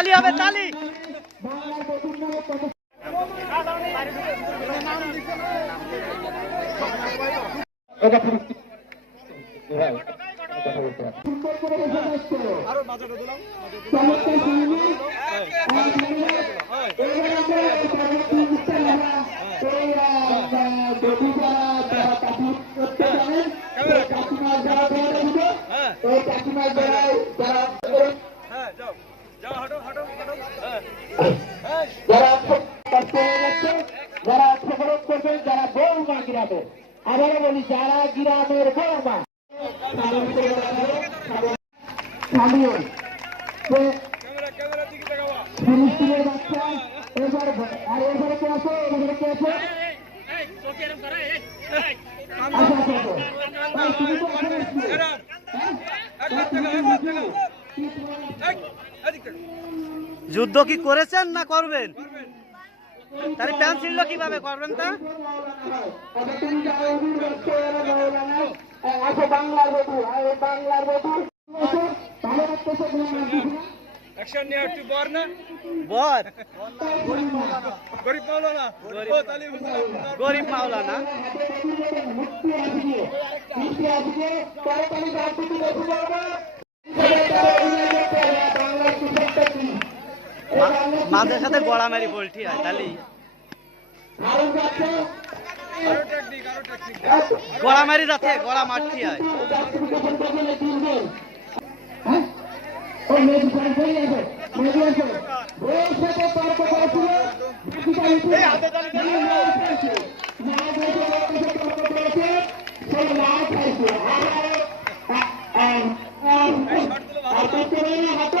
তালি হবে তালি। পরিস্থিতি ভাই, কথা বলতে হবে। চমৎকার সংগীত, আর সংগীত, এবার আমরা এই পরবর্তী অনুষ্ঠান আমরা এই, আহ, আহ, যদি যারা যারা কাঠি করতে জানেন, এই কাঠিমার যারা যারা রয়েছে, এই কাঠিমার যারা যারা যারা খুব যাচ্ছে যারা অংশগ্রহণ করবেন যারা বৌমা গ্রামের আবারও বলি, যারা গ্রামের বৌমা। আছে আছে আচ্ছা আচ্ছা আচ্ছা। যুদ্ধ কি করেছেন না করবেন? তাহলে প্যান ছিল কীভাবে করবেন তা? তবে তুমি যারা উর্দুর মাঝে সাথে গড়ামারি পোল্ট্রি হয় তাহলে টেকনিক আরও যাচ্ছে গড়া মারটি হয় হ্যাঁ হয়ে হাতে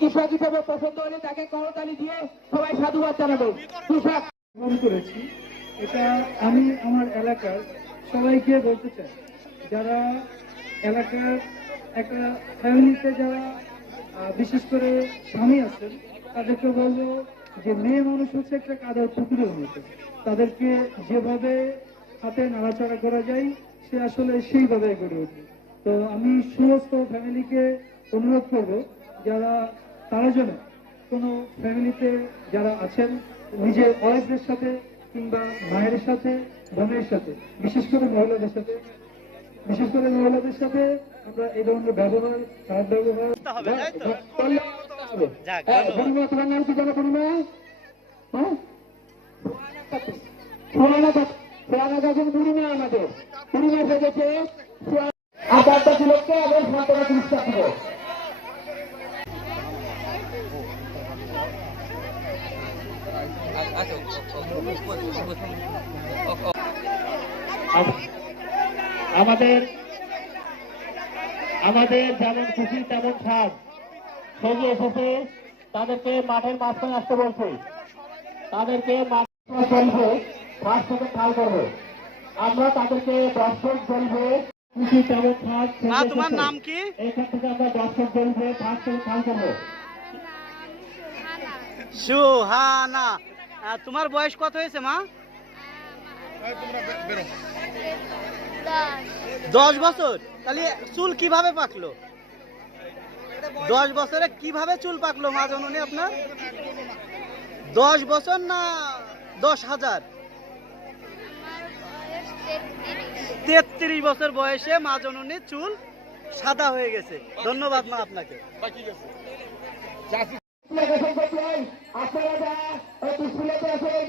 কৃষক হিসেবে পছন্দ হলে তাকে করতালি দিয়ে সবাই সাধুবাদ জানাবে। কৃষক। মনে করেছি। এটা আমি আমার এলাকার সবাইকে বলতে চাই। যারা এলাকার একটা ফ্যামিলিতে যারা বিশেষ করে স্বামী আছেন, তাদেরকে বলব যে মেয়ে মানুষ হচ্ছে একটা কাদার পুকুরের মতো। তাদেরকে যেভাবে হাতে নাড়াচাড়া করা যায়, সে আসলে সেইভাবে গড়ে ওঠে। তো আমি সমস্ত ফ্যামিলিকে অনুরোধ করব, যারা তারা যেন কোনো ফ্যামিলিতে যারা আছেন নিজের ওয়াইফের সাথে কিংবা মায়ের সাথে বোনের সাথে বিশেষ করে মহিলাদের সাথে বিশেষ করে মহিলাদের সাথে আমরা এই ধরনের ব্যবহার খারাপ ব্যবহার যাক, হ্যাঁ, তোমার নাম কি জানো পরিমা হ্যাঁ? আমাদের। পরিমা সেজেছে আটটা কিলোকে এবং সতেরো তিরিশটা কিলো আমাদের আমাদের যেমন খুশি তেমন সাজ সঙ্গে এসেছে তাদেরকে মাঠের মাঝখানে আসতে বলছে। তাদেরকে মাঠ চলবে ফার্স্ট থেকে খাল করবে। আমরা তাদেরকে দর্শক চলবে খুশি তেমন সাজ তোমার নাম কি? এখান থেকে আমরা দর্শক চলবে ফার্স্ট থেকে খাল করব। সুহানা। তোমার বয়স কত হয়েছে, মা? দশ বছর। তাহলে চুল কীভাবে পাকলো? দশ বছরে কীভাবে চুল পাকলো, মা জননী আপনার? দশ বছর না দশ হাজার? তেত্রিশ বছর বয়সে মা জননীর চুল সাদা হয়ে গেছে। ধন্যবাদ মা আপনাকে। আপনারা যারা